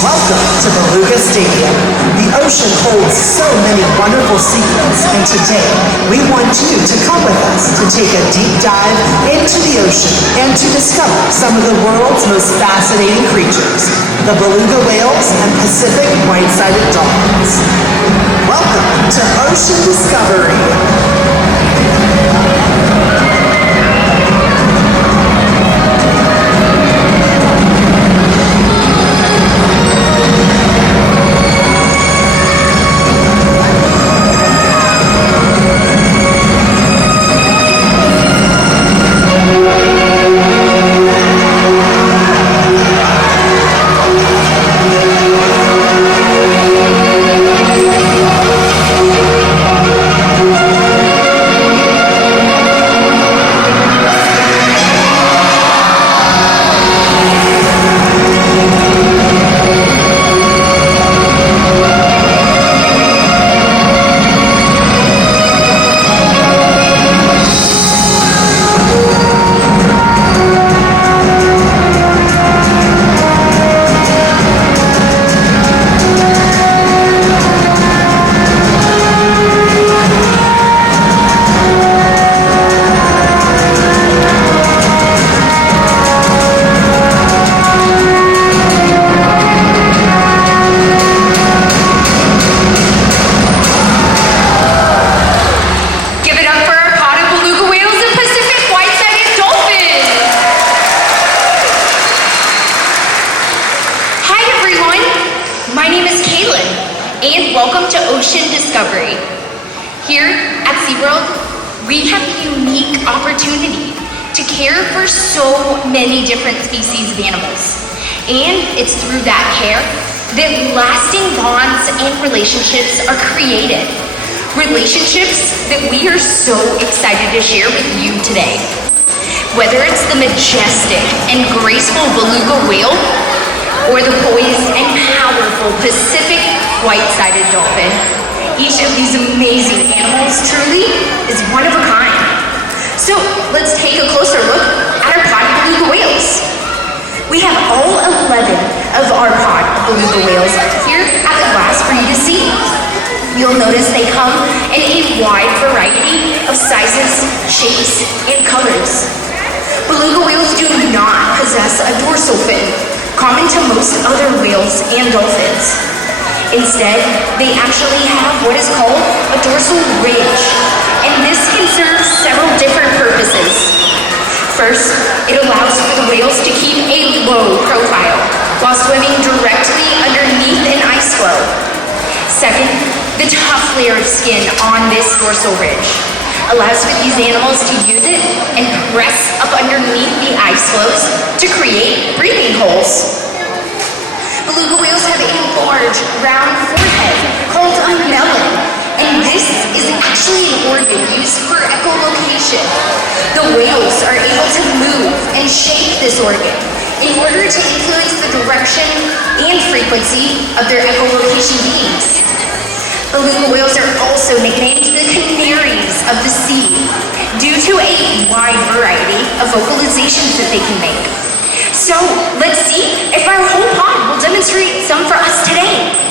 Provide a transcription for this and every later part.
Welcome to Beluga Stadium. The ocean holds so many wonderful secrets, and today we want you to come with us to take a deep dive into the ocean and to discover some of the world's most fascinating creatures, the beluga whales and Pacific white-sided dolphins. Welcome to Ocean Discovery. Here at SeaWorld, we have the unique opportunity to care for so many different species of animals. And it's through that care that lasting bonds and relationships are created. Relationships that we are so excited to share with you today. Whether it's the majestic and graceful beluga whale, or the poised and powerful Pacific white-sided dolphin, each of these amazing animals truly is one of a kind. So let's take a closer look at our pod of beluga whales. We have all 11 of our pod of beluga whales here at the glass for you to see. You'll notice they come in a wide variety of sizes, shapes, and colors. Beluga whales do not possess a dorsal fin, common to most other whales and dolphins. Instead, they actually have what is called a dorsal ridge, and this can serve several different purposes. First, it allows for the whales to keep a low profile while swimming directly underneath an ice floe. Second, the tough layer of skin on this dorsal ridge allows for these animals to use it and press up underneath the ice floes to create breathing holes. Beluga whales have a large, round forehead called a melon, and this is actually an organ used for echolocation. The whales are able to move and shape this organ in order to influence the direction and frequency of their echolocation beams. Beluga whales are also nicknamed the canaries of the sea due to a wide variety of vocalizations that they can make. So let's see if our whole pod will demonstrate some for us today.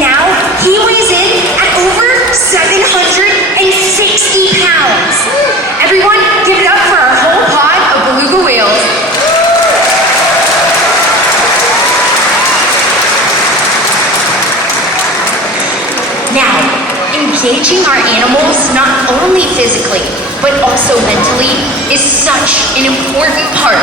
now he weighs in at over 760 pounds. Everyone, give it up for our whole pod of beluga whales. Now, engaging our animals not only physically, but also mentally is such an important part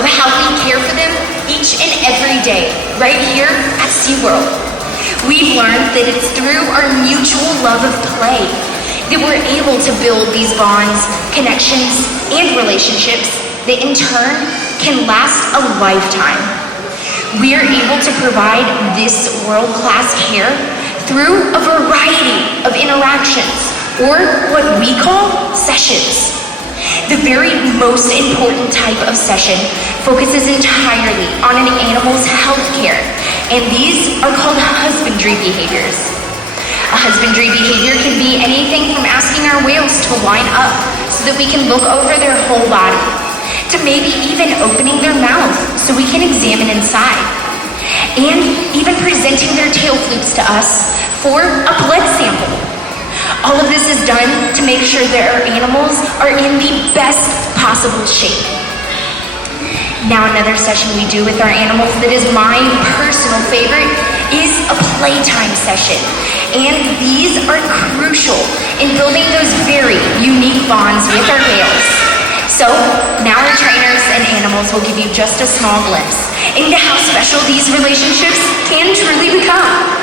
of how we care for them each and every day, right here at SeaWorld. We've learned that it's through our mutual love of play that we're able to build these bonds, connections, and relationships that in turn can last a lifetime. We're able to provide this world-class care through a variety of interactions, or what we call sessions. The very most important type of session focuses entirely on an animal's health care, and these are called husbandry behaviors. A husbandry behavior can be anything from asking our whales to line up so that we can look over their whole body, to maybe even opening their mouth so we can examine inside, and even presenting their tail flukes to us for a blood sample. All of this is done to make sure that our animals are in the best possible shape. Now, another session we do with our animals that is my personal favorite is a playtime session. And these are crucial in building those very unique bonds with our whales. So, now our trainers and animals will give you just a small glimpse into how special these relationships can truly become.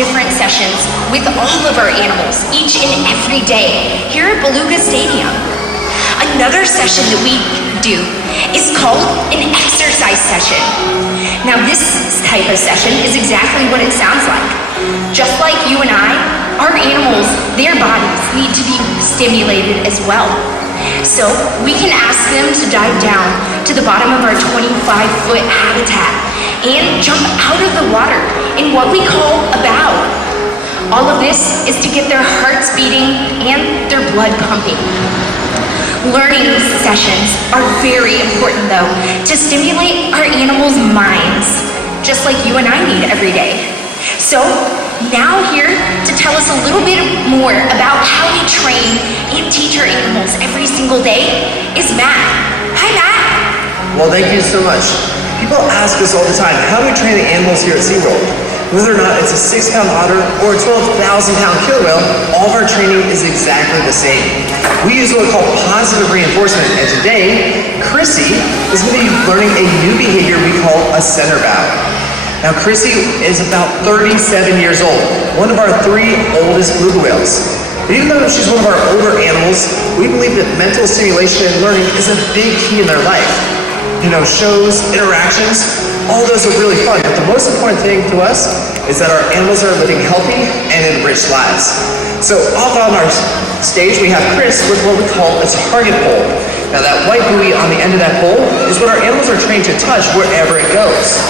different sessions with all of our animals each and every day here at Beluga Stadium. Another session that we do is called an exercise session. Now this type of session is exactly what it sounds like. Just like you and I, our animals, their bodies need to be stimulated as well. So we can ask them to dive down to the bottom of our 25-foot habitat and jump out of the water in what we call a bow. All of this is to get their hearts beating and their blood pumping. Learning sessions are very important though to stimulate our animals' minds, just like you and I need every day. So now here to tell us a little bit more about how we train and teach our animals every single day is Matt. Hi Matt. Well, thank you so much. People ask us all the time, how do we train the animals here at SeaWorld? Whether or not it's a 6-pound otter or a 12,000-pound killer whale, all of our training is exactly the same. We use what we call positive reinforcement, and today, Crissy is going to be learning a new behavior we call a center bow. Now, Crissy is about 37 years old, one of our 3 oldest beluga whales. But even though she's one of our older animals, we believe that mental stimulation and learning is a big key in their life. You know, shows, interactions, all those are really fun, but the most important thing to us is that our animals are living healthy and enriched lives. So off on our stage, we have Chris with what we call a target pole. Now that white buoy on the end of that pole is what our animals are trained to touch wherever it goes.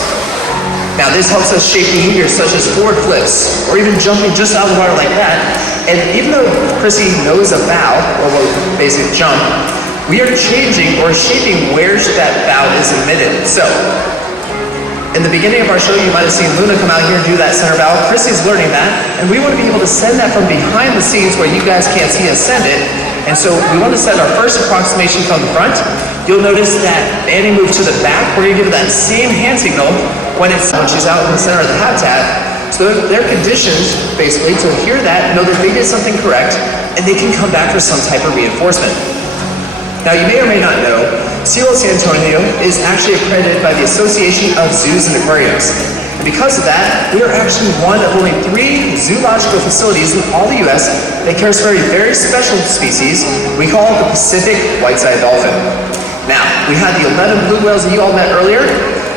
Now this helps us shape behaviors such as forward flips, or even jumping just out of the water like that. And even though Crissy knows a bow, or what we basically jump, we are changing or shaping where that bow is emitted. So, in the beginning of our show, you might have seen Luna come out here and do that center bow. Crissy's learning that, and we want to be able to send that from behind the scenes where you guys can't see us send it. And so we want to send our first approximation from the front. You'll notice that Annie moved to the back. We're going to give her that same hand signal when she's out in the center of the habitat. So they're conditioned, basically, to hear that, know that they did something correct, and they can come back for some type of reinforcement. Now, you may or may not know, SeaWorld San Antonio is actually accredited by the Association of Zoos and Aquariums. And because of that, we are actually one of only 3 zoological facilities in all the U.S. that cares for a very special species we call the Pacific White-sided Dolphin. Now, we had the 11 blue whales that you all met earlier,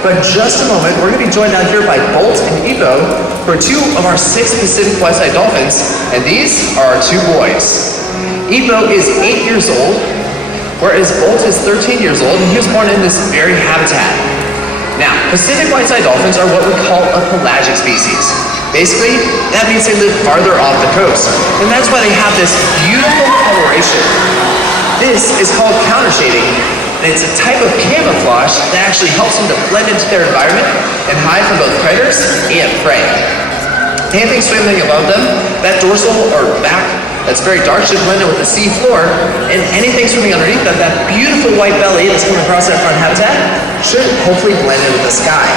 but in just a moment, we're going to be joined out here by Bolt and Ipo for 2 of our 6 Pacific White-sided Dolphins, and these are our 2 boys. Ipo is 8 years old, whereas Bolt is 13 years old, and he was born in this very habitat. Now, Pacific white-sided dolphins are what we call a pelagic species. Basically, that means they live farther off the coast, and that's why they have this beautiful coloration. This is called countershading, and it's a type of camouflage that actually helps them to blend into their environment and hide from both predators and prey. Anything swimming above them, that dorsal or back that's very dark should blend in with the sea floor, and anything swimming underneath that, that beautiful white belly that's coming across that front habitat should hopefully blend in with the sky.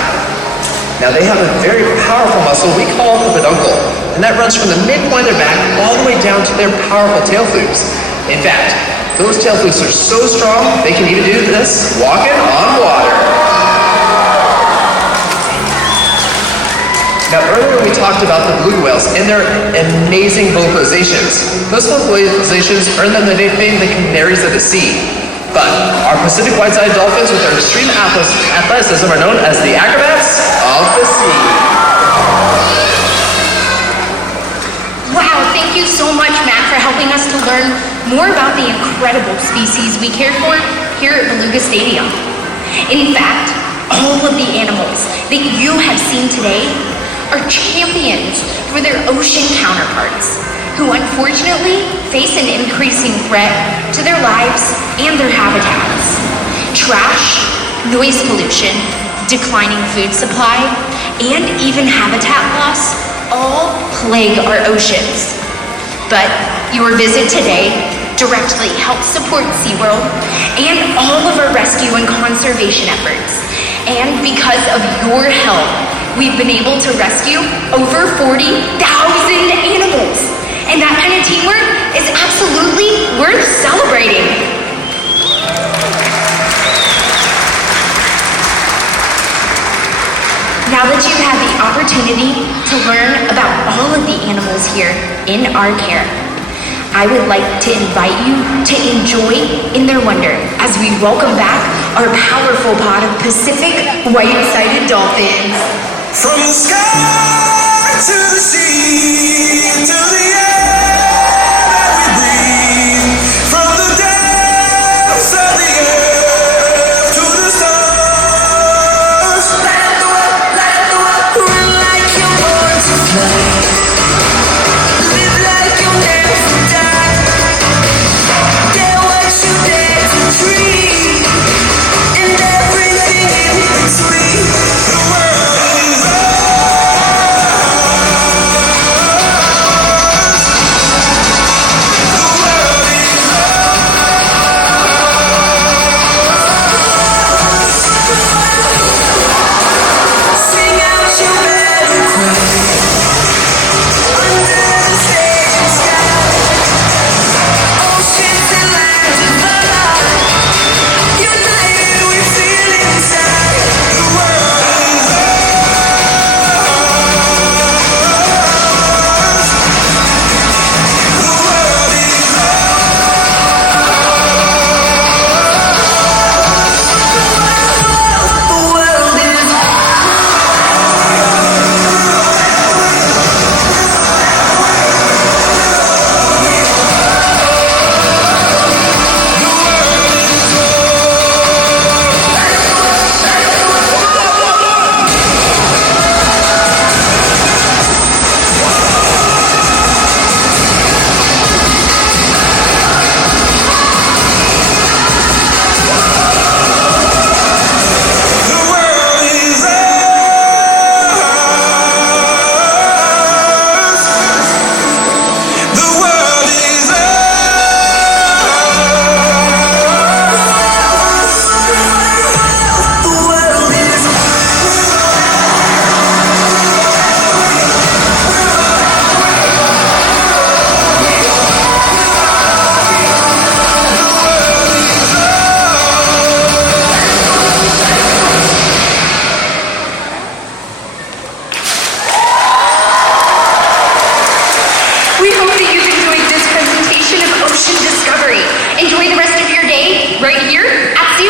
Now they have a very powerful muscle we call the peduncle, and that runs from the midpoint of their back all the way down to their powerful tail flukes. In fact, those tail flukes are so strong they can even do this walking on water. Now earlier we talked about the beluga whales and their amazing vocalizations. Those vocalizations earn them the nickname the canaries of the sea. But our Pacific white-sided dolphins with their extreme athleticism are known as the acrobats of the sea. Wow, thank you so much, Matt, for helping us to learn more about the incredible species we care for here at Beluga Stadium. In fact, all of the animals that you have seen today are champions for their ocean counterparts, who unfortunately face an increasing threat to their lives and their habitats. Trash, noise pollution, declining food supply, and even habitat loss all plague our oceans. But your visit today directly helps support SeaWorld and all of our rescue and conservation efforts. And because of your help, we've been able to rescue over 40,000 animals. And that kind of teamwork is absolutely worth celebrating. Now that you've had the opportunity to learn about all of the animals here in our care, I would like to invite you to enjoy in their wonder as we welcome back our powerful pod of Pacific white-sided dolphins. From the sky to the sea.